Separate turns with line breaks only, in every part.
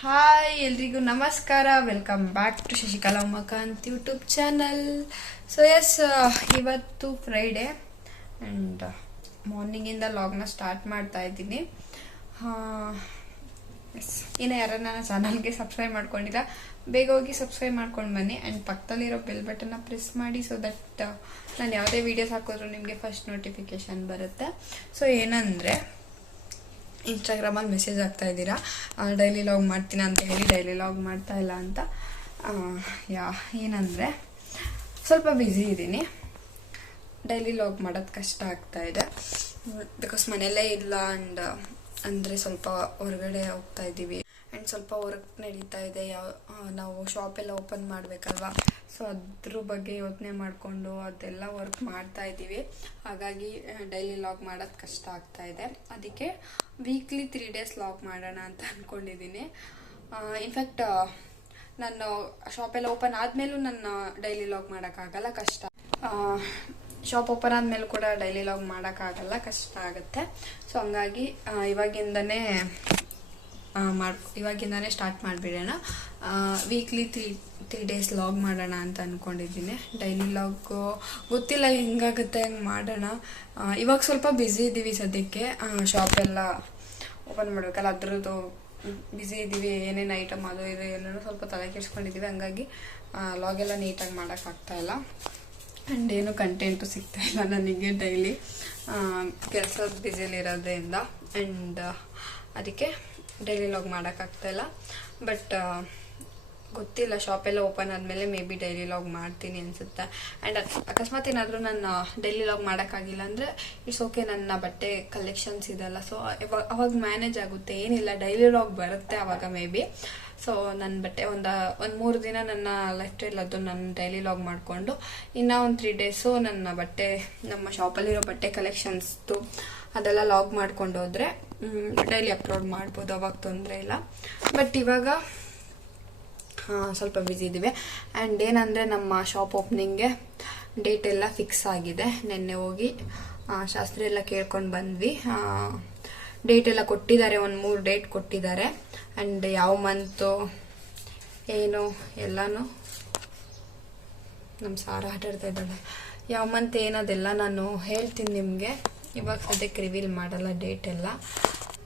Hi ಎಲ್ರಿಗೂ ನಮಸ್ಕಾರ. Welcome back to Shashikala Umakant YouTube channel so yes ಇವತ್ತು Friday and ಮಾರ್ನಿಂಗಿಂದ ಲಾಗ್ನ ಸ್ಟಾರ್ಟ್ ಮಾಡ್ತಾ ಇದ್ದೀನಿ. ಎಸ್ ಇನ್ನು ಯಾರು ನನ್ನ ಚಾನಲ್ಗೆ ಸಬ್ಸ್ಕ್ರೈಬ್ ಮಾಡ್ಕೊಂಡಿಲ್ಲ ಬೇಗ ಹೋಗಿ ಸಬ್ಸ್ಕ್ರೈಬ್ ಮಾಡ್ಕೊಂಡು ಬನ್ನಿ. ಆ್ಯಂಡ್ ಪಕ್ಕದಲ್ಲಿರೋ ಬೆಲ್ ಬಟನ್ನ ಪ್ರೆಸ್ ಮಾಡಿ ಸೊ ದಟ್ ನಾನು ಯಾವುದೇ ವೀಡಿಯೋಸ್ ಹಾಕಿದ್ರು ನಿಮಗೆ ಫಸ್ಟ್ ನೋಟಿಫಿಕೇಶನ್ ಬರುತ್ತೆ. ಸೊ ಏನಂದರೆ ಇನ್ಸ್ಟಾಗ್ರಾಮಲ್ಲಿ ಮೆಸೇಜ್ ಆಗ್ತಾ ಇದ್ದೀರಾ? ಡೈಲಿ ಲಾಗ್ ಮಾಡ್ತೀನಿ ಅಂತ ಹೇಳಿ ಡೈಲಿ ಲಾಗ್ ಮಾಡ್ತಾ ಇಲ್ಲ ಅಂತ. ಯಾ, ಏನಂದರೆ, ಸ್ವಲ್ಪ ಬ್ಯುಸಿ ಇದ್ದೀನಿ. ಡೈಲಿ ಲಾಗ್ ಮಾಡೋದು ಕಷ್ಟ ಆಗ್ತಾ ಇದೆ. ಬಿಕಾಸ್ ಮನೆಯಲ್ಲೇ ಇಲ್ಲ ಆ್ಯಂಡ್ ಅಂದರೆ ಸ್ವಲ್ಪ ಹೊರಗಡೆ ಹೋಗ್ತಾ ಇದ್ದೀವಿ. ಆ್ಯಂಡ್ ಸ್ವಲ್ಪ ವರ್ಕ್ ನಡೀತಾ ಇದೆ ಯಾವ ನಾವು ಶಾಪೆಲ್ಲ ಓಪನ್ ಮಾಡಬೇಕಲ್ವಾ? ಸೊ ಅದ್ರ ಬಗ್ಗೆ ಯೋಚನೆ ಮಾಡಿಕೊಂಡು ಅದೆಲ್ಲ ವರ್ಕ್ ಮಾಡ್ತಾ ಇದ್ದೀವಿ. ಹಾಗಾಗಿ ಡೈಲಿ ಲಾಗ್ ಮಾಡೋದು ಕಷ್ಟ ಆಗ್ತಾ ಇದೆ. ಅದಕ್ಕೆ ವೀಕ್ಲಿ ತ್ರೀ ಡೇಸ್ ಲಾಗ್ ಮಾಡೋಣ ಅಂತ ಅಂದ್ಕೊಂಡಿದ್ದೀನಿ ಇನ್ಫ್ಯಾಕ್ಟ್ ನಾನು ಎಲ್ಲ ಓಪನ್ ಆದಮೇಲೂ ನನ್ನ ಡೈಲಿ ಲಾಗ್ ಮಾಡೋಕ್ಕಾಗಲ್ಲ ಕಷ್ಟ. ಶಾಪ್ ಓಪನ್ ಆದಮೇಲೂ ಕೂಡ ಡೈಲಿ ಲಾಗ್ ಮಾಡೋಕ್ಕಾಗಲ್ಲ ಕಷ್ಟ ಆಗುತ್ತೆ. ಸೊ ಹಂಗಾಗಿ ಇವಾಗಿಂದನೇ ಮಾಡಿ ಇವಾಗಿಂದಾನೇ ಸ್ಟಾರ್ಟ್ ಮಾಡಿಬಿಡೋಣ. Weekly three three days vlog ಮಾಡೋಣ ಅಂತ ಅಂದ್ಕೊಂಡಿದ್ದೀನಿ ಡೈಲಿ ಲಾಗು ಗೊತ್ತಿಲ್ಲ ಹೆಂಗಾಗುತ್ತೆ, ಹಂಗೆ ಮಾಡೋಣ. ಇವಾಗ ಸ್ವಲ್ಪ ಬ್ಯುಸಿ ಇದ್ದೀವಿ ಸದ್ಯಕ್ಕೆ. ಶಾಪೆಲ್ಲ ಓಪನ್ ಮಾಡಬೇಕಲ್ಲ, ಅದ್ರದ್ದು ಬ್ಯುಸಿ ಇದ್ದೀವಿ, ಏನೇನು ಐಟಮ್ ಅದು ಇದು ಎಲ್ಲನೂ ಸ್ವಲ್ಪ ತಲೆ ಕೆಡ್ಸ್ಕೊಂಡಿದ್ದೀವಿ. ಹಂಗಾಗಿ ಲಾಗ್ ಎಲ್ಲ ನೀಟಾಗಿ ಮಾಡೋಕ್ಕಾಗ್ತಾ ಇಲ್ಲ. ಆ್ಯಂಡ್ ಏನು ಕಂಟೆಂಟು ಸಿಗ್ತಾ ಇಲ್ಲ ನನಗೆ ಡೈಲಿ ಕೆಲಸದ ಬ್ಯುಸಿಲಿರೋದ್ರಿಂದ ಆ್ಯಂಡ್ ಅದಕ್ಕೆ ಡೈಲಿ ಲಾಗ್ ಮಾಡೋಕ್ಕಾಗ್ತಾ ಇಲ್ಲ. ಬಟ್ ಗೊತ್ತಿಲ್ಲ ಶಾಪೆಲ್ಲ ಓಪನ್ ಆದಮೇಲೆ ಮೇ ಬಿ ಡೈಲಿ ಲಾಗ್ ಮಾಡ್ತೀನಿ ಅನಿಸುತ್ತೆ. ಆ್ಯಂಡ್ ಅಕಸ್ಮಾತ್ ಏನಾದರೂ ನಾನು ಡೈಲಿ ಲಾಗ್ ಮಾಡೋಕ್ಕಾಗಿಲ್ಲ ಅಂದರೆ ಇಟ್ಸ್ ಓಕೆ ನನ್ನ ಬಟ್ಟೆ ಕಲೆಕ್ಷನ್ಸ್ ಇದೆಲ್ಲ. ಸೊ ಅವಾಗ ಮ್ಯಾನೇಜ್ ಆಗುತ್ತೆ. ಏನಿಲ್ಲ ಡೈಲಿ ಲಾಗ್ ಬರುತ್ತೆ ಅವಾಗ ಮೇ ಬಿ ಸೊ ನನ್ನ ಬಟ್ಟೆ ಒಂದು ಒಂದು ಮೂರು ದಿನ ನನ್ನ ಲೈಫ್ ಸ್ಟೈಲ್ ಅದು ನಾನು ಡೈಲಿ ಲಾಗ್ ಮಾಡಿಕೊಂಡು, ಇನ್ನೂ ಒಂದು ತ್ರೀ ಡೇಸು ನನ್ನ ಬಟ್ಟೆ, ನಮ್ಮ ಶಾಪಲ್ಲಿರೋ ಬಟ್ಟೆ ಕಲೆಕ್ಷನ್ಸ್ದು ಅದೆಲ್ಲ ಲಾಗ್ ಮಾಡ್ಕೊಂಡು ಹೋದರೆ ಡೈಲಿ ಅಪ್ಲೋಡ್ ಮಾಡ್ಬೋದು, ಅವಾಗ ತೊಂದರೆ ಇಲ್ಲ. ಬಟ್ ಇವಾಗ ಸ್ವಲ್ಪ ಬ್ಯುಸಿ ಇದ್ದೀವಿ. ಆ್ಯಂಡ್ ಏನಂದರೆ ನಮ್ಮ ಶಾಪ್ ಓಪನಿಂಗ್ಗೆ ಡೇಟ್ ಎಲ್ಲ ಫಿಕ್ಸ್ ಆಗಿದೆ. ನಿನ್ನೆ ಹೋಗಿ ಶಾಸ್ತ್ರಿ ಎಲ್ಲ ಕೇಳ್ಕೊಂಡು ಬಂದ್ವಿ. ಡೇಟ್ ಎಲ್ಲ ಕೊಟ್ಟಿದ್ದಾರೆ, ಒಂದು ಮೂರು ಡೇಟ್ ಕೊಟ್ಟಿದ್ದಾರೆ. ಆ್ಯಂಡ್ ಯಾವ ಮಂತು ಏನು, ಎಲ್ಲನೂ ನಮ್ಮ ಸಾರ ಆಟಾಡ್ತಾ ಇದ್ದಾಳೆ. ಯಾವ ಮಂತ್ ಏನದೆಲ್ಲ ನಾನು ಹೇಳ್ತೀನಿ ನಿಮಗೆ. ಇವಾಗ ಸದ್ಯಕ್ಕೆ ರಿವೀಲ್ ಮಾಡಲ್ಲ ಡೇಟ್ ಎಲ್ಲ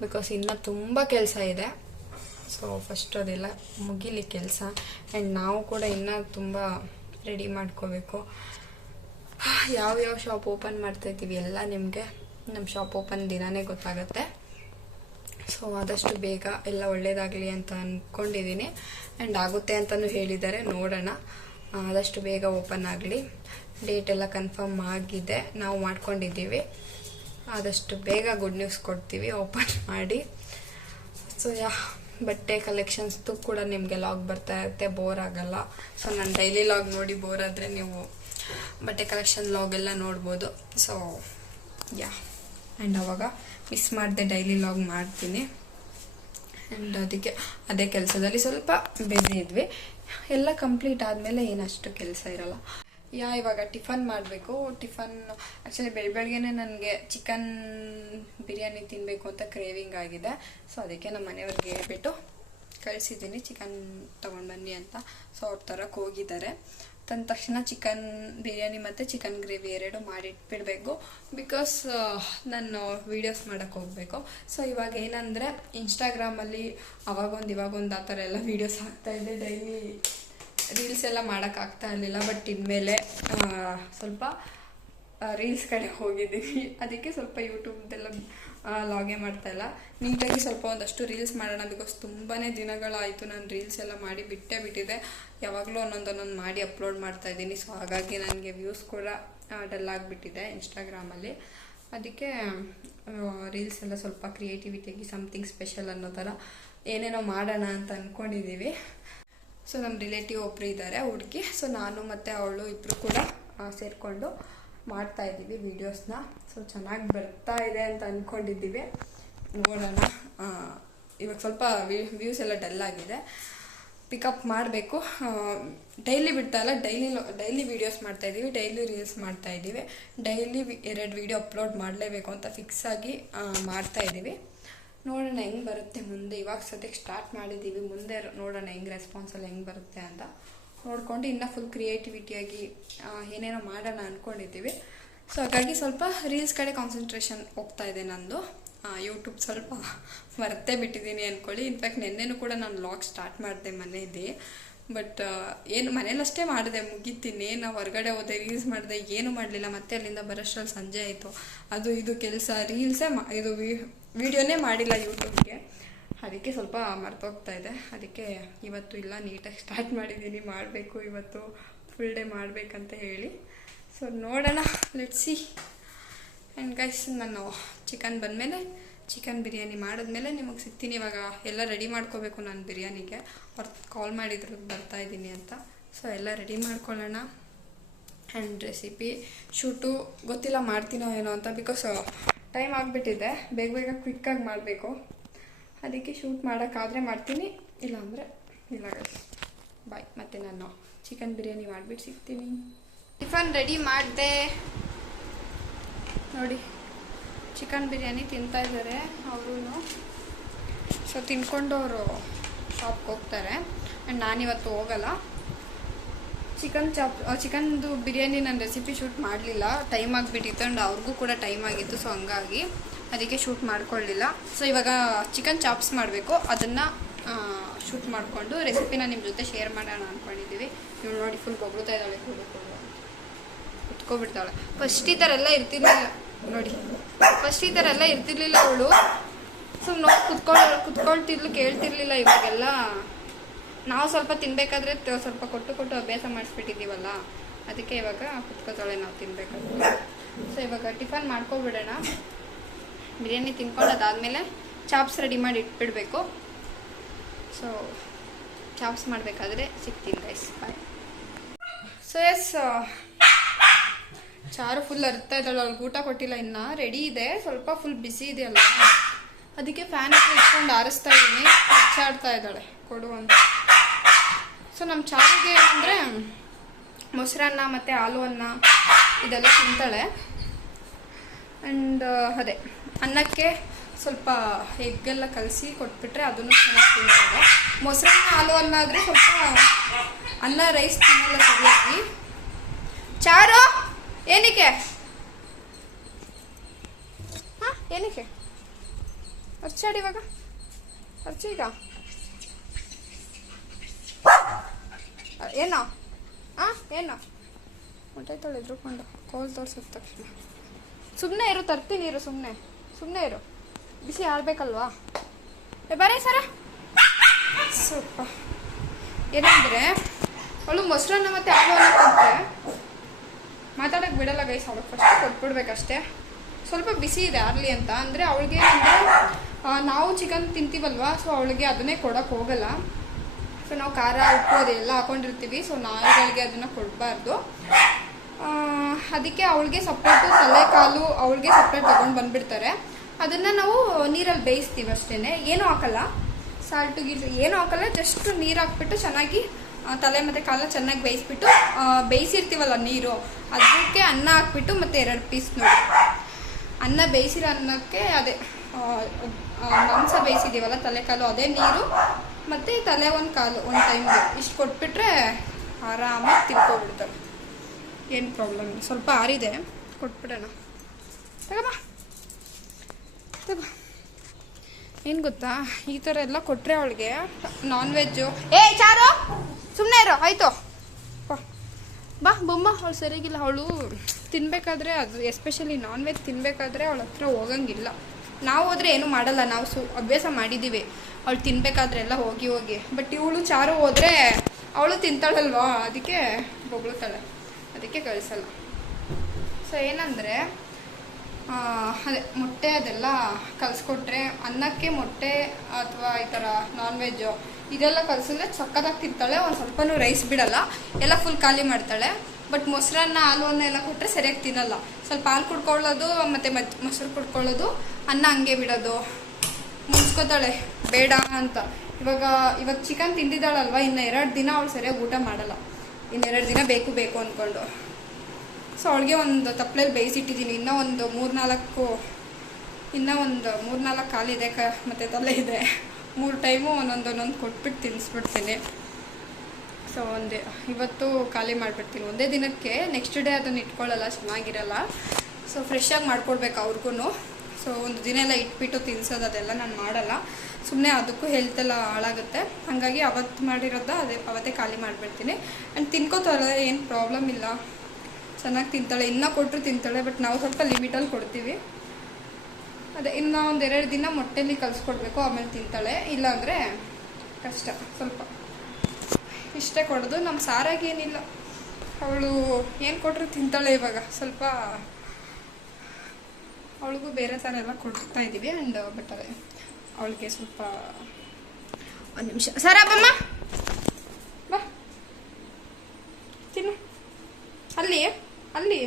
ಬಿಕಾಸ್ ಇನ್ನೂ ತುಂಬ ಕೆಲಸ ಇದೆ. ಸೊ ಫಸ್ಟ್ ಅದೆಲ್ಲ ಮುಗಿಲಿ ಕೆಲಸ. ಆ್ಯಂಡ್ ನಾವು ಕೂಡ ಇನ್ನೂ ತುಂಬ ರೆಡಿ ಮಾಡ್ಕೋಬೇಕು. ಯಾವ ಯಾವ ಶಾಪ್ ಓಪನ್ ಮಾಡ್ತಾ ಇದ್ದೀವಿ ಎಲ್ಲ ನಿಮಗೆ ನಮ್ಮ ಶಾಪ್ ಓಪನ್ ದಿನಾನೇ ಗೊತ್ತಾಗುತ್ತೆ. ಸೊ ಆದಷ್ಟು ಬೇಗ ಎಲ್ಲ ಒಳ್ಳೇದಾಗಲಿ ಅಂತ ಅಂದ್ಕೊಂಡಿದ್ದೀನಿ ಆ್ಯಂಡ್ ಆಗುತ್ತೆ ಅಂತಲೂ ಹೇಳಿದ್ದಾರೆ, ನೋಡೋಣ. ಆದಷ್ಟು ಬೇಗ ಓಪನ್ ಆಗಲಿ. ಡೇಟ್ ಎಲ್ಲ ಕನ್ಫರ್ಮ್ ಆಗಿದೆ. ನಾವು ಮಾಡ್ಕೊಂಡಿದ್ದೀವಿ. ಆದಷ್ಟು ಬೇಗ ಗುಡ್ ನ್ಯೂಸ್ ಕೊಡ್ತೀವಿ ಓಪನ್ ಮಾಡಿ. ಸೊ ಯಾ ಬಟ್ಟೆ ಕಲೆಕ್ಷನ್ಸ್ದು ಕೂಡ ನಿಮಗೆ ಲಾಗ್ ಬರ್ತಾ ಇರುತ್ತೆ ಬೋರ್ ಆಗಲ್ಲ. ಸೊ ನಾನು ಡೈಲಿ ಲಾಗ್ ನೋಡಿ ಬೋರ್ ಆದರೆ ನೀವು ಬಟ್ಟೆ ಕಲೆಕ್ಷನ್ ಲಾಗ್ ಎಲ್ಲ ನೋಡ್ಬೋದು. ಸೊ ಯಾ ಆ್ಯಂಡ್ ಅವಾಗ ಮಿಸ್ ಮಾಡಿದೆ ಡೈಲಿ ಲಾಗ್ ಮಾಡ್ತೀನಿ. ಆ್ಯಂಡ್ ಅದಕ್ಕೆ, ಅದೇ ಕೆಲಸದಲ್ಲಿ ಸ್ವಲ್ಪ ಬ್ಯುಸಿ ಇದ್ವಿ. ಎಲ್ಲ ಕಂಪ್ಲೀಟ್ ಆದಮೇಲೆ ಏನಷ್ಟು ಕೆಲಸ ಇರಲ್ಲ. ಯಾ, ಇವಾಗ ಟಿಫನ್ ಮಾಡಬೇಕು. ಟಿಫನ್ ಆ್ಯಕ್ಚುಲಿ ಬೆಳ, ಬೆಳಗ್ಗೆನೆ ನನಗೆ ಚಿಕನ್ ಬಿರಿಯಾನಿ ತಿನ್ನಬೇಕು ಅಂತ ಕ್ರೇವಿಂಗ್ ಆಗಿದೆ. ಸೊ ಅದಕ್ಕೆ ನಮ್ಮ ಮನೆಯವ್ರಿಗೆ ಹೇಳ್ಬಿಟ್ಟು ಕಳಿಸಿದ್ದೀನಿ. ಚಿಕನ್ ತೊಗೊಂಡು ಬನ್ನಿ ಅಂತ. ಸೊ ಅವ್ರ ತರಕ್ಕೆ ಹೋಗಿದ್ದಾರೆ. ತಂದ ತಕ್ಷಣ ಚಿಕನ್ ಬಿರಿಯಾನಿ ಮತ್ತು ಚಿಕನ್ ಗ್ರೇವಿ ಎರಡು ಮಾಡಿಟ್ಬಿಡಬೇಕು. ಬಿಕಾಸ್ ನಾನು ವೀಡಿಯೋಸ್ ಮಾಡೋಕ್ಕೆ ಹೋಗಬೇಕು. ಸೊ ಇವಾಗ ಏನಂದರೆ ಇನ್ಸ್ಟಾಗ್ರಾಮಲ್ಲಿ ಅವಾಗೊಂದು ಇವಾಗೊಂದು ಆ ಥರ ಎಲ್ಲ ವೀಡಿಯೋಸ್ ಹಾಕ್ತಾಯಿದ್ದೆ ಡೈಲಿ ರೀಲ್ಸ್ ಎಲ್ಲ ಮಾಡೋಕ್ಕಾಗ್ತಾ ಇರಲಿಲ್ಲ ಬಟ್ ಇನ್ಮೇಲೆ ಸ್ವಲ್ಪ ರೀಲ್ಸ್ ಕಡೆ ಹೋಗಿದ್ದೀವಿ. ಅದಕ್ಕೆ ಸ್ವಲ್ಪ ಯೂಟ್ಯೂಬ್ದೆಲ್ಲ ಲಾಗೇ ಮಾಡ್ತಾ ಇಲ್ಲ. ನೀಟಾಗಿ ಸ್ವಲ್ಪ ಒಂದಷ್ಟು ರೀಲ್ಸ್ ಮಾಡೋಣ ಬಿಕಾಸ್ ತುಂಬಾ ದಿನಗಳಾಯಿತು ನಾನು ರೀಲ್ಸ್ ಎಲ್ಲ ಮಾಡಿ ಬಿಟ್ಟೇ ಬಿಟ್ಟಿದೆ. ಯಾವಾಗಲೂ ಒಂದೊಂದು ಒಂದೊಂದು ಮಾಡಿ ಅಪ್ಲೋಡ್ ಮಾಡ್ತಾ ಇದ್ದೀನಿ. ಸೊ ಹಾಗಾಗಿ ನನಗೆ ವ್ಯೂಸ್ ಕೂಡ ಡಲ್ ಆಗಿಬಿಟ್ಟಿದೆ ಇನ್ಸ್ಟಾಗ್ರಾಮಲ್ಲಿ ಅದಕ್ಕೆ ರೀಲ್ಸ್ ಎಲ್ಲ ಸ್ವಲ್ಪ ಕ್ರಿಯೇಟಿವಿಟಿಯಾಗಿ ಸಮಥಿಂಗ್ ಸ್ಪೆಷಲ್ ಅನ್ನೋ ಥರ ಏನೇನೋ ಮಾಡೋಣ ಅಂತ ಅಂದ್ಕೊಂಡಿದ್ದೀವಿ ಸೊ ನಮ್ಮ ರಿಲೇಟಿವ್ ಒಬ್ಬರು ಇದ್ದಾರೆ ಹುಡುಗಿ. ಸೊ ನಾನು ಮತ್ತು ಅವಳು ಇಬ್ಬರು ಕೂಡ ಸೇರಿಕೊಂಡು ಮಾಡ್ತಾ ಇದ್ದೀವಿ ವೀಡಿಯೋಸ್ನ ಸೊ ಚೆನ್ನಾಗಿ ಬರ್ತಾ ಇದೆ ಅಂತ ಅಂದ್ಕೊಂಡಿದ್ದೀವಿ ನೋಡೋಣ. ಇವಾಗ ಸ್ವಲ್ಪ ವ್ಯೂಸ್ ಎಲ್ಲ ಡಲ್ ಆಗಿದೆ. ಪಿಕಪ್ ಮಾಡಬೇಕು. ಡೈಲಿ ಬಿಡ್ತಾ ಇಲ್ಲ. ಡೈಲಿ ಡೈಲಿ ವೀಡಿಯೋಸ್ ಮಾಡ್ತಾ ಇದ್ದೀವಿ. ಡೈಲಿ ರೀಲ್ಸ್ ಮಾಡ್ತಾ ಇದ್ದೀವಿ. ಡೈಲಿ ಎರಡು ವೀಡಿಯೋ ಅಪ್ಲೋಡ್ ಮಾಡಲೇಬೇಕು ಅಂತ ಫಿಕ್ಸ್ ಆಗಿ ಮಾಡ್ತಾ ಇದ್ದೀವಿ. ನೋಡೋಣ ಹೆಂಗೆ ಬರುತ್ತೆ ಮುಂದೆ. ಇವಾಗ ಸದ್ಯಕ್ಕೆ ಸ್ಟಾರ್ಟ್ ಮಾಡಿದ್ದೀವಿ ಮುಂದೆ ನೋಡೋಣ ಹೆಂಗೆ ರೆಸ್ಪಾನ್ಸಲ್ಲಿ ಹೆಂಗೆ ಬರುತ್ತೆ ಅಂತ. ನೋಡ್ಕೊಂಡು ಇನ್ನೂ ಫುಲ್ ಕ್ರಿಯೇಟಿವಿಟಿಯಾಗಿ ಏನೇನೋ ಮಾಡೋಣ ಅಂದ್ಕೊಂಡಿದ್ದೀವಿ ಸೊ ಹಾಗಾಗಿ ಸ್ವಲ್ಪ ರೀಲ್ಸ್ ಕಡೆ ಕಾನ್ಸಂಟ್ರೇಷನ್ ಹೋಗ್ತಾ ಇದೆ ನಂದು. ಯೂಟ್ಯೂಬ್ ಸ್ವಲ್ಪ ಮರ್ತೇ ಬಿಟ್ಟಿದ್ದೀನಿ ಅಂದ್ಕೊಳ್ಳಿ ಇನ್ಫ್ಯಾಕ್ಟ್ ನಿನ್ನೆನೂ ಕೂಡ ನಾನು ಲಾಗ್ ಸ್ಟಾರ್ಟ್ ಮಾಡಿದೆ ಮನೆಯಲ್ಲಿ. ಬಟ್ ಏನು ಮನೇಲಷ್ಟೇ ಮಾಡಿದೆ, ಮುಗಿತೀನಿ. ನಾವು ಹೊರಗಡೆ ಹೋದೆ ರೀಲ್ಸ್ ಮಾಡಿದೆ, ಏನು ಮಾಡಲಿಲ್ಲ. ಮತ್ತೆ ಅಲ್ಲಿಂದ ಬರೋಷ್ಟ್ರಲ್ಲಿ ಸಂಜೆ ಆಯಿತು. ಅದು ಇದು ಕೆಲಸ. ರೀಲ್ಸೇ ಮಾ ಇದು ವಿಡಿಯೋನೇ ಮಾಡಿಲ್ಲ ಯೂಟ್ಯೂಬ್ಗೆ ಅದಕ್ಕೆ ಸ್ವಲ್ಪ ಮರ್ತೋಗ್ತಾ ಇದೆ. ಅದಕ್ಕೆ ಇವತ್ತು ಇಲ್ಲ ನೀಟಾಗಿ ಸ್ಟಾರ್ಟ್ ಮಾಡಿದ್ದೀನಿ. ಮಾಡಬೇಕು ಇವತ್ತು. ಫುಲ್ ಡೇ ಮಾಡಬೇಕಂತ ಹೇಳಿ. ಸೊ ನೋಡೋಣ. ಲೆಟ್ಸಿ ಆ್ಯಂಡ್ ಗೈಸ್ ನಾನು ಚಿಕನ್ ಬಂದಮೇಲೆ ಚಿಕನ್ ಬಿರಿಯಾನಿ ಮಾಡಿದ್ಮೇಲೆ ನಿಮಗೆ ಸಿಗ್ತೀನಿ ಇವಾಗ. ಎಲ್ಲ ರೆಡಿ ಮಾಡ್ಕೋಬೇಕು ನಾನು ಬಿರಿಯಾನಿಗೆ. ಅವ್ರು ಕಾಲ್ ಮಾಡಿದ್ರು, ಬರ್ತಾ ಇದ್ದೀನಿ ಅಂತ. ಸೊ ಎಲ್ಲ ರೆಡಿ ಮಾಡ್ಕೊಳ್ಳೋಣ. ಆ್ಯಂಡ್ ರೆಸಿಪಿ ಶೂಟು ಗೊತ್ತಿಲ್ಲ ಮಾಡ್ತೀನೋ ಏನೋ ಅಂತ ಬಿಕಾಸ್ ಟೈಮ್ ಆಗಿಬಿಟ್ಟಿದೆ. ಬೇಗ ಬೇಗ ಕ್ವಿಕ್ಕಾಗಿ ಮಾಡಬೇಕು. ಅದಕ್ಕೆ ಶೂಟ್ ಮಾಡೋಕ್ಕಾದರೆ ಮಾಡ್ತೀನಿ. ಇಲ್ಲಾಂದರೆ ಇಲ್ಲ ಬಾಯ್ ಮತ್ತೆ ನಾನು ಚಿಕನ್ ಬಿರಿಯಾನಿ ಮಾಡಿಬಿಟ್ಟು ಸಿಗ್ತೀನಿ. ಟಿಫನ್ ರೆಡಿ ಮಾಡಿದೆ. ನೋಡಿ. ಚಿಕನ್ ಬಿರಿಯಾನಿ ತಿಂತಾ ಇದ್ದಾರೆ ಅವರು ಸೊ ತಿನ್ಕೊಂಡು ಅವರು ಶಾಪ್ಗೆ ಹೋಗ್ತಾರೆ. ಆ್ಯಂಡ್ ನಾನಿವತ್ತು ಹೋಗಲ್ಲ. ಚಿಕನ್ ಚಾಪ್ ಚಿಕನ್ದು ಬಿರಿಯಾನಿ ನಾನು ರೆಸಿಪಿ ಶೂಟ್ ಮಾಡಲಿಲ್ಲ. ಟೈಮ್ ಆಗಿಬಿಟ್ಟಿತ್ತು ಆ್ಯಂಡ್ ಅವ್ರಿಗೂ ಕೂಡ ಟೈಮ್ ಆಗಿತ್ತು ಸೊ ಹಂಗಾಗಿ ಅದಕ್ಕೆ ಶೂಟ್ ಮಾಡ್ಕೊಳ್ಳಿಲ್ಲ. ಸೊ ಇವಾಗ ಚಿಕನ್ ಚಾಪ್ಸ್ ಮಾಡಬೇಕು. ಅದನ್ನು ಶೂಟ್ ಮಾಡಿಕೊಂಡು ರೆಸಿಪಿನ ನಿಮ್ಮ ಜೊತೆ ಶೇರ್ ಮಾಡೋಣ ಅಂದ್ಕೊಂಡಿದ್ದೀವಿ ನೀವು ನೋಡಿ ಫುಲ್ ಬೊಗಳ್ತಾ ಇದ್ದಾಳೆ ಕೂಡ ಕೂಡ ಅಂತ. ಕುತ್ಕೊಬಿಡ್ತಾಳೆ. ಫಸ್ಟ್ ಈ ಥರ ಎಲ್ಲ ಇರ್ತಿರ್ಲಿಲ್ಲ. ನೋಡಿ. ಫಸ್ಟ್ ಈ ಥರ ಎಲ್ಲ ಇರ್ತಿರ್ಲಿಲ್ಲ ಅವಳು. ಸುಮ್ಮನೆ ನೋಡಿ ಕುತ್ಕೊಳ್ಳೋ ಕುತ್ಕೊಳ್ತಿದ್ಲು, ಕೇಳ್ತಿರ್ಲಿಲ್ಲ ಇವಾಗೆಲ್ಲ. ನಾವು ಸ್ವಲ್ಪ ತಿನ್ಬೇಕಾದ್ರೆ ಸ್ವಲ್ಪ ಕೊಟ್ಟು ಕೊಟ್ಟು ಅಭ್ಯಾಸ ಮಾಡಿಸ್ಬಿಟ್ಟಿದ್ದೀವಲ್ಲ, ಅದಕ್ಕೆ ಇವಾಗ ಕುತ್ಕೋತಾಳೆ ನಾವು ತಿನ್ಬೇಕಾದ್ರೆ. ಸೊ ಇವಾಗ ಟಿಫನ್ ಮಾಡ್ಕೊಬಿಡೋಣ. ಬಿರಿಯಾನಿ ತಿನ್ಕೊಂಡು ಅದಾದಮೇಲೆ ಚಾಪ್ಸ್ ರೆಡಿ ಮಾಡಿ ಇಟ್ಬಿಡಬೇಕು. ಸೊ ಚಾಪ್ಸ್ ಮಾಡಬೇಕಾದ್ರೆ ಸಿಗ್ತೀನಿ guys bye so yes Charu full ಅರ್ತಾ ಇದ್ದಾಳೆ ಅವ್ಳಿಗೆ ಊಟ ಕೊಟ್ಟಿಲ್ಲ ಇನ್ನ. ರೆಡಿ ಇದೆ, ಸ್ವಲ್ಪ ಫುಲ್ ಬಿಸಿ ಇದೆಯಲ್ಲ. ಅದಕ್ಕೆ ಫ್ಯಾನ್ ಹತ್ರ ಇಟ್ಕೊಂಡು ಆರಿಸ್ತಾ ಇದ್ದೀನಿ. ಹಚ್ಚಾಡ್ತಾ ಇದ್ದಾಳೆ, ಕೊಡು ಅಂತ. ಸೊ ನಮ್ಮ ಚಾರಿಗೆ ಏನಂದ್ರೆ ಮೊಸರನ್ನ ಮತ್ತು ಹಾಲು ಅನ್ನ ಇದೆಲ್ಲ ತಿಂತಾಳೆ. ಆ್ಯಂಡ್ ಅದೇ, ಅನ್ನಕ್ಕೆ ಸ್ವಲ್ಪ ಎಗ್ಗೆಲ್ಲ ಕಲಸಿ ಕೊಟ್ಬಿಟ್ರೆ ಅದನ್ನು ಚೆನ್ನಾಗಿ ತಿಂತಾಳೆ. ಮೊಸರನ್ನ ಹಾಲು ಅನ್ನ ಆದರೆ ಸ್ವಲ್ಪ ಅನ್ನ ರೈಸ್ ತಿನ್ನಲ್ಲ ಸರಿಯಾಗಿ. ಚಾರು! ಏನಕ್ಕೆ? ಹಾಂ, ಏನಕ್ಕೆ? ಅರ್ಚಾಡಿ ಇವಾಗ? ಅರ್ಚ ಈಗ? ಏನೋ? ಹಾಂ, ಏನೋ? ಹೊಟ್ಟೈತಾಳೆ ಎದುರುಕೊಂಡು ಕೋಲ್ ತೋರ್ಸಿದ ತಕ್ಷಣ. ಸುಮ್ಮನೆ ಇರು, ತರ್ತೀನಿ ಇರು ಸುಮ್ಮನೆ ಸುಮ್ಮನೆ ಇರು. ಬಿಸಿ ಆಡ್ಬೇಕಲ್ವಾ ಏ ಬರೀ ಸರ. ಸ್ವಲ್ಪ ಏನಂದರೆ, ಅವಳು ಮೊಸರನ್ನ ಮತ್ತೆ ಹಾಲು ಅನ್ನ ಕೊಟ್ಟರೆ ಮಾತಾಡಕ್ಕೆ ಬಿಡಲ್ಲ ಗೈಸ್ ಅವಳು ಫಸ್ಟ್ ಕೊಟ್ಬಿಡ್ಬೇಕಷ್ಟೇ. ಸ್ವಲ್ಪ ಬಿಸಿ ಇದೆ ಆರ್ಲಿ ಅಂತ. ಅಂದರೆ ಅವಳಿಗೆ ನಾವು ಚಿಕನ್ ತಿಂತೀವಲ್ವಾ ಸೊ ಅವಳಿಗೆ ಅದನ್ನೇ ಕೊಡೋಕೆ ಹೋಗಲ್ಲ. ಸೊ ನಾವು ಖಾರ, ಉಪ್ಪು ಅದೆಲ್ಲ ಹಾಕೊಂಡಿರ್ತೀವಿ ಸೊ ನಾಯಿಗಳಿಗೆ ಅದನ್ನು ಕೊಡಬಾರ್ದು. ಅದಕ್ಕೆ ಅವಳಿಗೆ ಸಪ್ರೇಟು ತಲೆ ಕಾಲು ಅವಳಿಗೆ ಸಪ್ರೇಟ್ ತೊಗೊಂಡು ಬಂದುಬಿಡ್ತಾರೆ. ಅದನ್ನು ನಾವು ನೀರಲ್ಲಿ ಬೇಯಿಸ್ತೀವಿ ಅಷ್ಟೇ ಏನೂ ಹಾಕಲ್ಲ. ಸಾಲ್ಟು ಗೀಲ್ಟು ಏನೂ ಹಾಕಲ್ಲ ಜಸ್ಟ್ ನೀರು ಹಾಕ್ಬಿಟ್ಟು ಚೆನ್ನಾಗಿ ತಲೆ ಮತ್ತು ಕಾಲನ್ನ ಚೆನ್ನಾಗಿ ಬೇಯಿಸ್ಬಿಟ್ಟು ಬೇಯಿಸಿರ್ತೀವಲ್ಲ ನೀರು, ಅದಕ್ಕೆ ಅನ್ನ ಹಾಕ್ಬಿಟ್ಟು ಮತ್ತೆ ಎರಡು ಪೀಸ್ ನೋಡಿ. ಅನ್ನ ಬೇಯಿಸಿರೋ ಅನ್ನಕ್ಕೆ ಅದೇ ಮಾಂಸ ಬೇಯಿಸಿದ್ದೀವಲ್ಲ ತಲೆ ಕಾಲು, ಅದೇ ನೀರು, ಮತ್ತು ತಲೆ ಒಂದು ಕಾಲು, ಒಂದು ಟೈಮ್ ಇಷ್ಟು ಕೊಟ್ಬಿಟ್ರೆ ಆರಾಮಾಗಿ ತಿಳ್ಕೊಬಿಡ್ತಾರೆ ಏನು ಪ್ರಾಬ್ಲಮ್ ಸ್ವಲ್ಪ ಆರಿದೆ. ಕೊಟ್ಬಿಡೋಣ. ಬಾ. ತಗೋ ಏನು ಗೊತ್ತಾ? ಈ ಥರ ಎಲ್ಲ ಕೊಟ್ಟರೆ ಅವಳಿಗೆ ನಾನ್ ವೆಜ್ಜು ಏ, ಚಾರು! ಸುಮ್ಮನೆ ಇರೋ, ಆಯಿತು. ಬಾ. ಬೊಮ್ಮ, ಅವಳು ಸರಿಯಾಗಿಲ್ಲ. ಅವಳು ತಿನ್ಬೇಕಾದ್ರೆ ಅದು ಎಸ್ಪೆಷಲಿ ನಾನ್ ವೆಜ್ ತಿನ್ಬೇಕಾದ್ರೆ ಅವಳ ಹತ್ರ ಹೋಗಂಗಿಲ್ಲ. ನಾವು ಹೋದ್ರೆ ಏನು ಮಾಡಲ್ಲ, ನಾವು ಸು, ಅಭ್ಯಾಸ ಮಾಡಿದ್ದೀವಿ ಅವಳು ತಿನ್ಬೇಕಾದ್ರೆ ಎಲ್ಲ ಹೋಗಿ ಹೋಗಿ. ಬಟ್ ಇವಳು ಚಾರು ಹೋದ್ರೆ ಅವಳು ತಿಂತಾಳಲ್ವಾ? ಅದಕ್ಕೆ ಬೊಗಳ್ತಾಳೆ ಅದಕ್ಕೆ ಕಳಿಸಲ್ಲ. ಸೊ ಏನಂದರೆ ಅದೇ ಮೊಟ್ಟೆ ಅದೆಲ್ಲ ಕಲಿಸ್ಕೊಟ್ರೆ ಅನ್ನಕ್ಕೆ ಮೊಟ್ಟೆ ಅಥವಾ ಈ ಥರ ನಾನ್ ವೆಜ್ಜು ಇದೆಲ್ಲ ಕಲಸಿದ್ರೆ ಚಕ್ಕದಾಗಿ ತಿಂತಾಳೆ, ಒಂದು ಸ್ವಲ್ಪನೂ ರೈಸ್ ಬಿಡಲ್ಲ. ಎಲ್ಲ ಫುಲ್ ಖಾಲಿ ಮಾಡ್ತಾಳೆ. ಬಟ್ ಮೊಸರನ್ನ ಹಾಲು ಅನ್ನ ಎಲ್ಲ ಕೊಟ್ಟರೆ ಸರಿಯಾಗಿ ತಿನ್ನಲ್ಲ. ಸ್ವಲ್ಪ ಹಾಲು ಕುಡ್ಕೊಳ್ಳೋದು, ಮತ್ತು ಮತ್ ಮೊಸರು ಕುಡ್ಕೊಳ್ಳೋದು, ಅನ್ನ ಹಂಗೆ ಬಿಡೋದು. ಮುನ್ಸ್ಕೋತಾಳೆ ಬೇಡ ಅಂತ. ಇವಾಗ ಇವಾಗ ಚಿಕನ್ ತಿಂದಿದ್ದಾಳಲ್ವ, ಇನ್ನು ಎರಡು ದಿನ ಅವಳು ಸರಿಯಾಗಿ ಊಟ ಮಾಡಲ್ಲ. ಇನ್ನೆರಡು ದಿನ ಬೇಕು ಬೇಕು ಅಂದ್ಕೊಂಡು ಸೊ ಅವಳಿಗೆ ಒಂದು ತಪ್ಪಲೆಯಲ್ಲಿ ಬೇಯಿಸಿಟ್ಟಿದ್ದೀನಿ ಇನ್ನೂ ಒಂದು ಮೂರು ನಾಲ್ಕು ಇನ್ನೂ ಒಂದು ಮೂರು ನಾಲ್ಕು ಕಾಲಿದೆ ಕ, ಮತ್ತು ತಲೆ ಇದೆ. ಮೂರು ಟೈಮು ಒಂದೊಂದು ಕೊಟ್ಬಿಟ್ಟು ತಿನ್ನಿಸ್ಬಿಡ್ತೀನಿ ಸೊ ಒಂದೇ, ಇವತ್ತು ಖಾಲಿ ಮಾಡಿಬಿಡ್ತೀನಿ. ಒಂದೇ ದಿನಕ್ಕೆ ನೆಕ್ಸ್ಟ್ ಡೇ ಅದನ್ನು ಇಟ್ಕೊಳ್ಳಲ್ಲ, ಚೆನ್ನಾಗಿರಲ್ಲ. ಸೊ ಫ್ರೆಶ್ಶಾಗಿ ಮಾಡ್ಕೊಡ್ಬೇಕು ಅವ್ರಿಗೂ ಸೊ ಒಂದು ದಿನ ಎಲ್ಲ ಇಟ್ಬಿಟ್ಟು ತಿನ್ಸೋದು ಅದೆಲ್ಲ ನಾನು ಮಾಡಲ್ಲ. ಸುಮ್ಮನೆ ಅದಕ್ಕೂ ಹೆಲ್ತ್ ಎಲ್ಲ ಹಾಳಾಗುತ್ತೆ. ಹಾಗಾಗಿ ಅವತ್ತು ಮಾಡಿರೋದ ಅದೇ, ಅವತ್ತೇ ಖಾಲಿ ಮಾಡಿಬಿಡ್ತೀನಿ. ಆ್ಯಂಡ್ ತಿನ್ಕೋತಾಳೆ, ಏನು ಪ್ರಾಬ್ಲಮ್ ಇಲ್ಲ. ಚೆನ್ನಾಗಿ ತಿಂತಾಳೆ. ಇನ್ನೂ ಕೊಟ್ಟರು ತಿಂತಾಳೆ ಬಟ್ ನಾವು ಸ್ವಲ್ಪ ಲಿಮಿಟಲ್ಲಿ ಕೊಡ್ತೀವಿ. ಅದೇ, ಇನ್ನು ಒಂದು ಎರಡು ದಿನ ಮೊಟ್ಟೆಲಿ ಕಲಿಸ್ಕೊಡ್ಬೇಕು, ಆಮೇಲೆ ತಿಂತಾಳೆ. ಇಲ್ಲಾಂದರೆ ಕಷ್ಟ, ಸ್ವಲ್ಪ. ಇಷ್ಟೇ ಕೊಡೋದು. ನಮ್ಮ ಸಾರಾಗೇನಿಲ್ಲ. ಅವಳು ಏನು ಕೊಟ್ಟರು ತಿಂತಾಳೆ ಇವಾಗ. ಸ್ವಲ್ಪ ಅವಳಿಗೂ ಬೇರೆ ಥರ ಎಲ್ಲ ಕೊಡ್ತಾ ಇದ್ದೀವಿ ಆ್ಯಂಡ್ ಬಟ್ ಅದೇ, ಅವಳಿಗೆ ಸ್ವಲ್ಪ ಒಂದು ನಿಮಿಷ. ಸರ, ಬಮ್ಮ! ಬಾ. ತಿನ್ನು. ಅಲ್ಲಿ ಅಲ್ಲಿ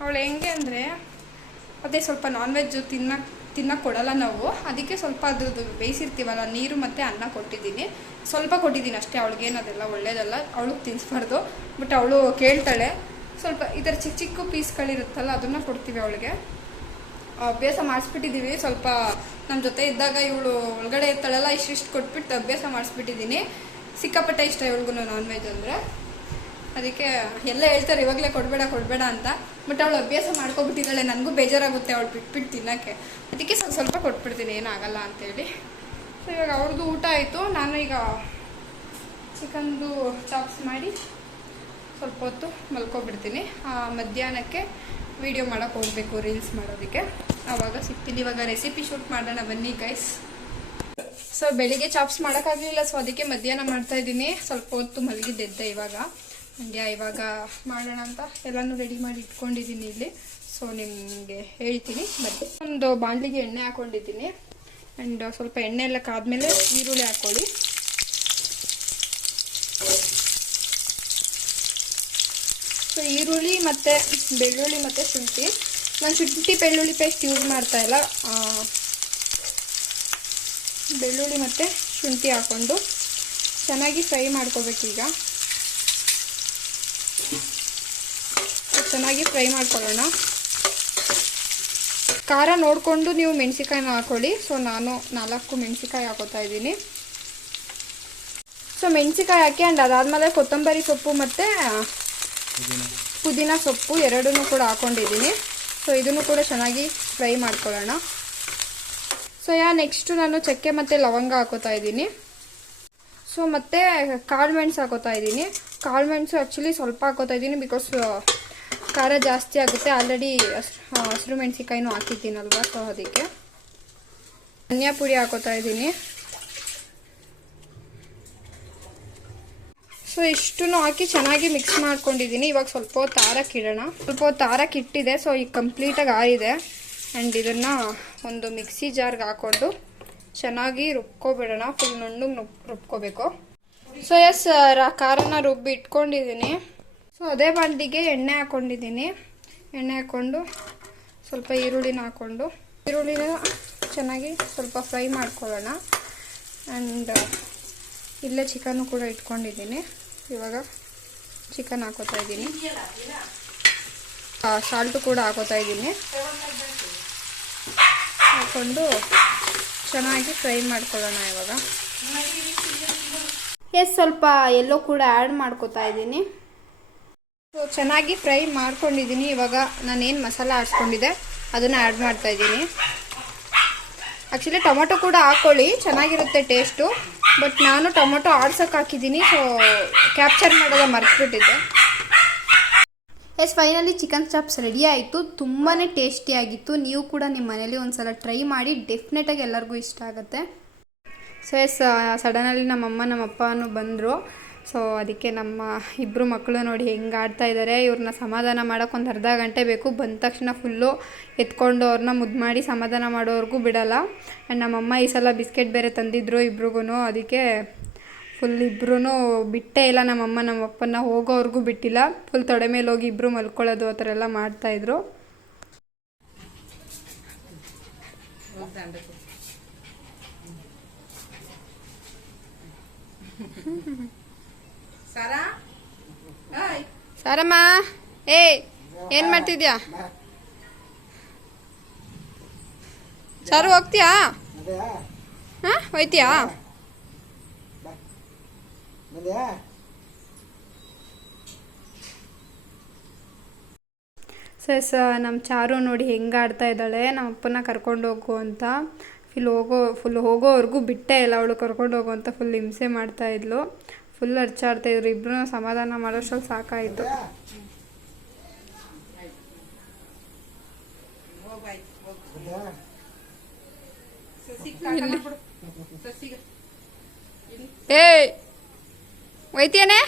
ಅವಳು ಹೆಂಗೆ ಅಂದರೆ ಅದೇ ಸ್ವಲ್ಪ ನಾನ್ ವೆಜ್ ತಿನ್ನ ತಿನ್ನಕ್ಕೆ ಕೊಡಲ್ಲ ನಾವು. ಅದಕ್ಕೆ ಸ್ವಲ್ಪ ಅದ್ರದ್ದು ಬೇಯಿಸಿರ್ತೀವಲ್ಲ, ನೀರು ಮತ್ತು ಅನ್ನ ಕೊಟ್ಟಿದ್ದೀನಿ. ಸ್ವಲ್ಪ ಕೊಟ್ಟಿದ್ದೀನಿ ಅಷ್ಟೇ, ಅವಳಿಗೇನು ಅದೆಲ್ಲ ಒಳ್ಳೇದಲ್ಲ. ಅವಳಿಗೆ ತಿನ್ನಿಸ್ಬಾರ್ದು ಬಟ್ ಅವಳು ಕೇಳ್ತಾಳೆ. ಸ್ವಲ್ಪ ಈ ಥರ ಚಿಕ್ಕ ಚಿಕ್ಕ ಪೀಸ್ಗಳಿರುತ್ತಲ್ಲ, ಅದನ್ನು ಕೊಡ್ತೀವಿ ಅವಳಿಗೆ. ಅಭ್ಯಾಸ ಮಾಡಿಸ್ಬಿಟ್ಟಿದ್ದೀವಿ. ಸ್ವಲ್ಪ ನಮ್ಮ ಜೊತೆ ಇದ್ದಾಗ ಇವಳು ಒಳಗಡೆ ಇರ್ತಾಳಲ್ಲ, ಇಷ್ಟಿಷ್ಟು ಕೊಟ್ಬಿಟ್ಟು ಅಭ್ಯಾಸ ಮಾಡಿಸ್ಬಿಟ್ಟಿದ್ದೀನಿ. ಸಿಕ್ಕಾಪಟ್ಟೆ ಇಷ್ಟ ಇವಳಿಗೂ ನಾನ್ ವೆಜ್ ಅಂದರೆ. ಅದಕ್ಕೆ ಎಲ್ಲ ಹೇಳ್ತಾರೆ, ಇವಾಗಲೇ ಕೊಡಬೇಡ ಕೊಡಬೇಡ ಅಂತ. ಬಟ್ ಅವಳು ಅಭ್ಯಾಸ ಮಾಡ್ಕೊಬಿಟ್ಟಿದ್ದಾಳೆ. ನನಗೂ ಬೇಜಾರಾಗುತ್ತೆ ಅವಳು ಬಿಟ್ಬಿಟ್ಟು ತಿನ್ನೋಕ್ಕೆ. ಅದಕ್ಕೆ ಸ್ವಲ್ಪ ಸ್ವಲ್ಪ ಕೊಟ್ಬಿಡ್ತೀನಿ, ಏನಾಗಲ್ಲ ಅಂತೇಳಿ. ಸೊ ಇವಾಗ ಅವ್ರದ್ದು ಊಟ ಆಯಿತು. ನಾನು ಈಗ ಚಿಕನ್ದು ಚಾಪ್ಸ್ ಮಾಡಿ ಸ್ವಲ್ಪ ಹೊತ್ತು ಮಲ್ಕೊಬಿಡ್ತೀನಿ. ಮಧ್ಯಾಹ್ನಕ್ಕೆ ವಿಡಿಯೋ ಮಾಡೋಕ್ಕೆ ಹೋಗಬೇಕು ರೀಲ್ಸ್ ಮಾಡೋದಕ್ಕೆ. ಆವಾಗ ಸಿಗ್ತೀನಿ. ಇವಾಗ ರೆಸಿಪಿ ಶೂಟ್ ಮಾಡೋಣ ಬನ್ನಿ ಗೈಸ್ ಸೊ ಬೆಳಿಗ್ಗೆ ಚಾಪ್ಸ್ ಮಾಡೋಕ್ಕಾಗಲಿಲ್ಲ. ಸೊ ಅದಕ್ಕೆ ಮಧ್ಯಾಹ್ನ ಮಾಡ್ತಾ ಇದ್ದೀನಿ. ಸ್ವಲ್ಪ ಹೊತ್ತು ಮಲಗಿದ್ದೆದ್ದೆ ಇವಾಗ. ಮಂಡ್ಯ ಇವಾಗ ಮಾಡೋಣ ಅಂತ ಎಲ್ಲನೂ ರೆಡಿ ಮಾಡಿ ಇಟ್ಕೊಂಡಿದ್ದೀನಿ ಇಲ್ಲಿ. ಸೊ ನಿಮಗೆ ಹೇಳ್ತೀನಿ. ಮತ್ತೆ ಒಂದು ಬಾಣಲಿಗೆ ಎಣ್ಣೆ ಹಾಕೊಂಡಿದ್ದೀನಿ. ಆ್ಯಂಡ್ ಸ್ವಲ್ಪ ಎಣ್ಣೆ ಎಲ್ಲ ಕಾದ್ಮೇಲೆ ಈರುಳ್ಳಿ ಹಾಕ್ಕೊಳ್ಳಿ ಸೊ ಈರುಳ್ಳಿ ಮತ್ತು ಬೆಳ್ಳುಳ್ಳಿ ಮತ್ತು ಶುಂಠಿ. ನಾನು ಶುಂಠಿ, ಬೆಳ್ಳುಳ್ಳಿ ಪೇಸ್ಟ್ ಯೂಸ್ ಮಾಡ್ತಾ ಇಲ್ಲ. ಬೆಳ್ಳುಳ್ಳಿ ಮತ್ತು ಶುಂಠಿ ಹಾಕ್ಕೊಂಡು ಚೆನ್ನಾಗಿ ಫ್ರೈ ಮಾಡ್ಕೋಬೇಕೀಗ ಚೆನ್ನಾಗಿ ಫ್ರೈ ಮಾಡ್ಕೊಳ್ಳೋಣ. ಖಾರ ನೋಡಿಕೊಂಡು ನೀವು ಮೆಣಸಿಕಾಯಿನ ಹಾಕೊಳ್ಳಿ. ಸೊ ನಾನು ನಾಲ್ಕು ಮೆಣಸಿಕಾಯಿ ಹಾಕೋತಾ ಇದ್ದೀನಿ. ಸೊ ಮೆಣಸಿಕಾಯಿ ಹಾಕಿ ಆ್ಯಂಡ್ ಅದಾದಮೇಲೆ ಕೊತ್ತಂಬರಿ ಸೊಪ್ಪು ಮತ್ತು ಪುದೀನ ಸೊಪ್ಪು ಎರಡನ್ನೂ ಕೂಡ ಹಾಕೊಂಡಿದ್ದೀನಿ. ಸೊ ಇದನ್ನು ಕೂಡ ಚೆನ್ನಾಗಿ ಫ್ರೈ ಮಾಡ್ಕೊಳ್ಳೋಣ. ಸೊ ಯಾ ನೆಕ್ಸ್ಟು ನಾನು ಚಕ್ಕೆ ಮತ್ತು ಲವಂಗ ಹಾಕೋತಾ ಇದ್ದೀನಿ. ಸೊ ಮತ್ತು ಕಾಳು ಮೆಣಸು ಹಾಕೋತಾ ಇದ್ದೀನಿ. ಕಾಳು ಮೆಣಸು ಆ್ಯಕ್ಚುಲಿ ಸ್ವಲ್ಪ ಹಾಕೋತಾ ಇದ್ದೀನಿ ಬಿಕಾಸ್ ಖಾರ ಜಾಸ್ತಿ ಆಗುತ್ತೆ. ಆಲ್ರೆಡಿ ಹಸಿರು ಮೆಣಸಿಕಾಯಿನೂ ಹಾಕಿದ್ದೀನಲ್ವ ಸೊ ಅದಕ್ಕೆ ಧನಿಯಾ ಪುಡಿ ಹಾಕೋತಾ ಇದ್ದೀನಿ. ಸೊ ಇಷ್ಟನ್ನು ಹಾಕಿ ಚೆನ್ನಾಗಿ ಮಿಕ್ಸ್ ಮಾಡ್ಕೊಂಡಿದ್ದೀನಿ. ಇವಾಗ ಸ್ವಲ್ಪ ಹೊತ್ತು ಆರಕ್ಕೆ ಇಡೋಣ. ಸ್ವಲ್ಪ ಹೊತ್ತು ಕಿಟ್ಟಿದೆ ಇಟ್ಟಿದೆ ಸೊ ಈಗ ಕಂಪ್ಲೀಟಾಗಿ ಆರಿದೆ. ಆ್ಯಂಡ್ ಇದನ್ನು ಒಂದು ಮಿಕ್ಸಿ ಜಾರ್ಗೆ ಹಾಕ್ಕೊಂಡು ಚೆನ್ನಾಗಿ ರುಬ್ಕೊಬಿಡೋಣ. ಫುಲ್ ನುಣ್ಣಗೆ ನುಬ್ ರುಬ್ಕೋಬೇಕು. ಸೊ ಎಸ್ ಖಾರನ ರುಬ್ಬಿ ಇಟ್ಕೊಂಡಿದ್ದೀನಿ. ಸೊ ಅದೇ ಬಾಂಡಿಗೆ ಎಣ್ಣೆ ಹಾಕ್ಕೊಂಡಿದ್ದೀನಿ ಎಣ್ಣೆ ಹಾಕ್ಕೊಂಡು ಸ್ವಲ್ಪ ಈರುಳ್ಳಿನ ಹಾಕ್ಕೊಂಡು ಈರುಳ್ಳಿನ ಚೆನ್ನಾಗಿ ಸ್ವಲ್ಪ ಫ್ರೈ ಮಾಡ್ಕೊಳ್ಳೋಣ. ಆ್ಯಂಡ್ ಇಲ್ಲೇ ಚಿಕನ್ನು ಕೂಡ ಇಟ್ಕೊಂಡಿದ್ದೀನಿ. ಇವಾಗ ಚಿಕನ್ ಹಾಕೋತಾ ಇದ್ದೀನಿ. ಸಾಲ್ಟು ಕೂಡ ಹಾಕೋತಾ ಇದ್ದೀನಿ. ಹಾಕ್ಕೊಂಡು ಚೆನ್ನಾಗಿ ಫ್ರೈ ಮಾಡ್ಕೊಳ್ಳೋಣ ಇವಾಗ. ಎಸ್ ಸ್ವಲ್ಪ ಎಲ್ಲೋ ಕೂಡ ಆ್ಯಡ್ ಮಾಡ್ಕೋತಾ ಇದ್ದೀನಿ. ಸೊ ಚೆನ್ನಾಗಿ ಫ್ರೈ ಮಾಡ್ಕೊಂಡಿದ್ದೀನಿ. ಇವಾಗ ನಾನೇನು ಮಸಾಲ ಆಡಿಸ್ಕೊಂಡಿದ್ದೆ ಅದನ್ನು ಆ್ಯಡ್ ಮಾಡ್ತಾ ಇದ್ದೀನಿ. ಆ್ಯಕ್ಚುಲಿ ಟೊಮೊಟೊ ಕೂಡ ಹಾಕ್ಕೊಳ್ಳಿ ಚೆನ್ನಾಗಿರುತ್ತೆ ಟೇಸ್ಟು ಬಟ್ ನಾನು ಟೊಮೊಟೊ ಆಡ್ಸೋಕೆ ಹಾಕಿದ್ದೀನಿ. ಸೊ ಕ್ಯಾಪ್ಚರ್ ಮಾಡೋದ ಮರ್ತುಬಿಟ್ಟಿದ್ದೆ. Yes finally chicken chops ready ಆಯಿತು. ತುಂಬಾ ಟೇಸ್ಟಿಯಾಗಿತ್ತು ನೀವು ಕೂಡ ನಿಮ್ಮ ಮನೇಲಿ ಒಂದು ಸಲ ಟ್ರೈ ಮಾಡಿ ಡೆಫಿನೆಟಾಗಿ ಎಲ್ಲರಿಗೂ ಇಷ್ಟ ಆಗುತ್ತೆ. ಸೊ ಎಸ್ ಸಡನಲ್ಲಿ ನಮ್ಮಮ್ಮ, ನಮ್ಮಪ್ಪನೂ ಬಂದರು. ಸೊ ಅದಕ್ಕೆ ನಮ್ಮ ಇಬ್ಬರು ಮಕ್ಕಳು ನೋಡಿ ಹೆಂಗೆ ಆಡ್ತಾ ಇದ್ದಾರೆ ಇವ್ರನ್ನ ಸಮಾಧಾನ ಮಾಡೋಕೆ ಒಂದು ಅರ್ಧ ಗಂಟೆ ಬೇಕು. ಬಂದ ತಕ್ಷಣ ಫುಲ್ಲು ಎತ್ಕೊಂಡು ಅವ್ರನ್ನ ಮುದ್ದು ಮಾಡಿ ಸಮಾಧಾನ ಮಾಡೋವ್ರಿಗೂ ಬಿಡಲ್ಲ. ಆ್ಯಂಡ್ ನಮ್ಮಮ್ಮ ಈ ಸಲ ಬಿಸ್ಕೆಟ್ ಬೇರೆ ತಂದಿದ್ರು ಇಬ್ರಿಗೂ ಅದಕ್ಕೆ ಫುಲ್ ಇಬ್ಬರೂ ಬಿಟ್ಟೇ ಇಲ್ಲ. ನಮ್ಮಮ್ಮ ನಮ್ಮಪ್ಪನ ಹೋಗೋವ್ರಿಗೂ ಬಿಟ್ಟಿಲ್ಲ. ಫುಲ್ ತೊಡೆ ಮೇಲೆ ಹೋಗಿ ಇಬ್ಬರು ಮಲ್ಕೊಳ್ಳೋದು ಆ ಥರ ಎಲ್ಲ ಮಾಡ್ತಾಯಿದ್ರು
ಸಾರಾ ಹಾಯ್
ಸಾರಮ್ಮ, ಏ, ಏನ್ ಮಾಡ್ತಿದ್ಯಾ? ಚಾರು ಹೋಗ್ತೀಯಾ? ಹಾ, ಹೋಯ್ತೀಯಾ?
ಬಂದ್ಯಾ
ಸ ನಮ್ಮ ಚಾರು ನೋಡಿ ಹೆಂಗಾಡ್ತಾ ಇದ್ದಾಳೆ ನಮ್ಮ ಅಪ್ಪನ ಕರ್ಕೊಂಡು ಹೋಗು ಅಂತ. ಫುಲ್ ಹೋಗೋ ಫುಲ್ ಹೋಗೋವರೆಗೂ ಬಿಟ್ಟೇ ಇಲ್ಲ. ಅವಳು ಕರ್ಕೊಂಡು ಹೋಗು ಅಂತ ಫುಲ್ ಹಿಂಸೆ ಮಾಡ್ತಾ ಇದ್ಲು. ಫುಲ್ ಅರ್ಚಾಡ್ತಾ ಇದ್ರು. ಇಬ್ರು ಸಮಾಧಾನ ಮಾಡೋಷ್ಟ್ರಲ್ಲಿ ಸಾಕಾಯಿತು. ಏಯ್ ಹೋಯ್ತೀಯನೇ